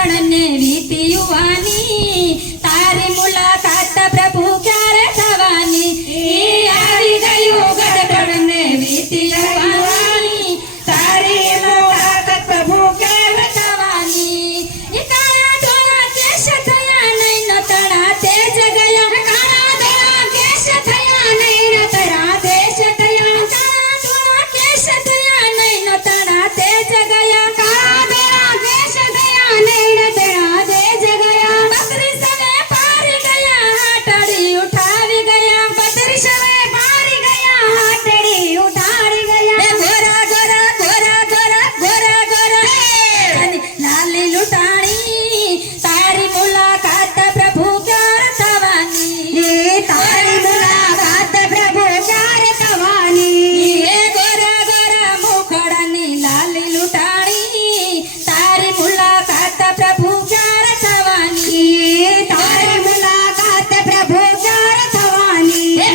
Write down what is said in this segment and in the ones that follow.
ગઢપણ ને વીતી યુવાની તારી મુલાકાત પ્રભુ ક્યારે થવાની આવી ગયું ગઢપણ ને વીતી યુવાની તારી મુલાકાત પ્રભુ ક્યારે થવાની કાળા ધોળા કેશ થયા નહીં નતણા તેજ ગયા કાળા ધોળા કેશ થયા નહીં નતણા દેશ થયા કાળા ધોળા કેશ થયા નહીં નતણા તેજ ગયા કાળા ધોળા કેશ થયા નહીં નતણા દેશ ગયા બત્રીસ સવે પારી ગયા હાટડી ઉઠાવી ગયા બત્રીસ સવે પારી ગયા હાટડી ઉઠાડી ગયા ગોરા ગોરા ગોરા ગોરા ગોરા ગોરા લાલી લૂંટાણી તારી મુલાકાત પ્રભુ ક્યારે થવાની તારી મુલાકાત પ્રભુ ક્યારે થવાની ગોરા ગોરા મુખડાની લાલી લૂંટાણી તારી મુલાકાત પ્રભુ ક્યારે થવાની તારી મુલાકાત પ્રભુ ક્યારે થવાની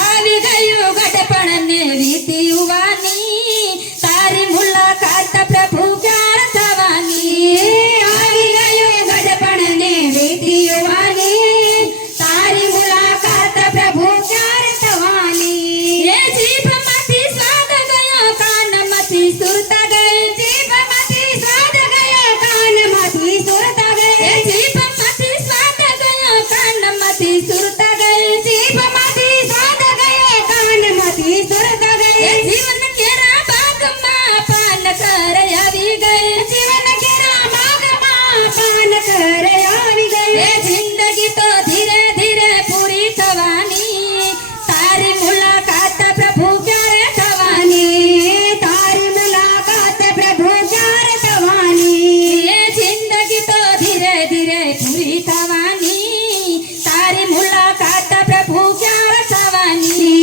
આવી ગયું ગઢપણ ને વીતી યુવાની તારી મુલાકાત પ્રભુ ક્યારે થવાની આવી ગયું ગઢપણ ને વીતી યુવાની તારી મુલાકાત પ્રભુ ક્યારે થવાની જીભમાંથી સ્વાદ ગયો કાનમાંથી સુરતા ગઈ જીભમાંથી સ્વાદ ગયો કાનમાંથી સુરતા ગઈ જીભમાંથી સ્વાદ ગયો કાનમાંથી સુરતા ગઈ જીભમાંથી સ્વાદ ગયો કાનમાંથી સુરતા ગઈ જીવન કેરા બાગમાં પાન કર આવી ગઈ જીવન કેરા બાગમાં પાન કર આવી ગઈ જિંદગી તો ધીરે ધીરે પૂરી થવાની તારી મુલાકાત પ્રભુ ક્યારે થવાની તારી મુલાકાત પ્રભુ ક્યારે થવાની જિંદગી તો ધીરે ધીરે પૂરી થવાની તારી મુલાકાત પ્રભુ ક્યારે થવાની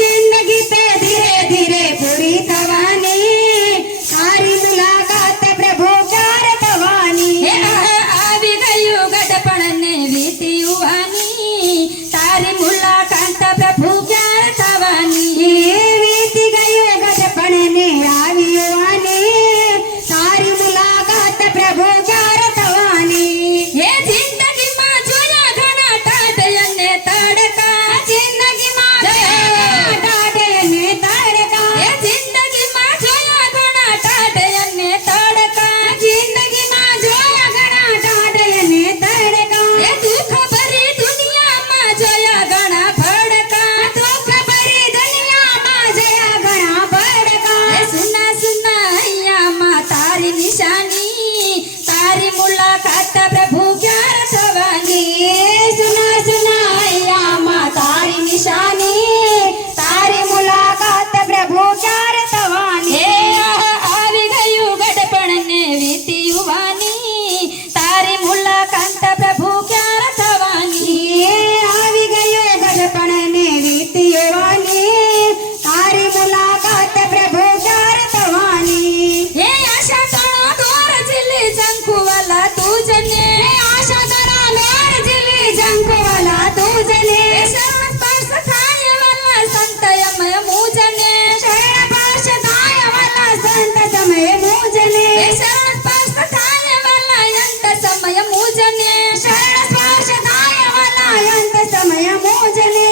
જિંદગી તો ધીરે ધીરે પૂરી થવાની તારી મુલાકાત પ્રભુ ક્યારે થવાની આવી ગયું ગઢપણ ને વીતી યુવાની તારી મુલાકાત પ્રભુ ક્યારે થવાની વીતી ગયું ગઢપણ ને આવી યુવાની તારી મુલાકાત પ્રભુ ક્યારે થવાની જિંદગીમાં જોયા ઘણા ટાઢ અને તડકા જિંદગીમાં જોયા ટાઢ અને તડકા જિંદગીમાં જોયા ઘણા ટાઢ અને તડકા જિંદગીમાં જોયા ઘણા ટાઢ અને તડકા દુઃખ ભરી દુનિયામાં જોયા ઘણા ભડકા દુઃખ ભરી દુનિયામાં જોયા ઘણા ભડકા સુના સુના અહીંયામાં તારી નિશાની તારી મુલાકાત પ્રભુ ક્યારે થવાની સુના સુના અહીંયામાં તારી નિશાની તારી મુલાકાત પ્રભુ ક્યારે થવાની આવી ગયું ગઢપણ ને વીતી યુવાની તારી મુલાકાત પ્રભુ ક્યારે થવાની આવી ગયું ગઢપણ ને વીતી યુવાની તારી મુલાકાત પ્રભુ ક્યારે થવાની આશા તણો દોર જીલી શંખુવાલા તુજને આશા તણો દોર જીલી શંખુવાલા તુજને શરણ સ્પર્શ થાય વાલા સંત યમય મુજને શરણ સ્પર્શ થાય વાલા સંત સમય મુજને શરણ સ્પર્શ થાય વાલા અંત સમય મુજને શરણ સ્પર્શ થાય વાલા અંત સમય મુજને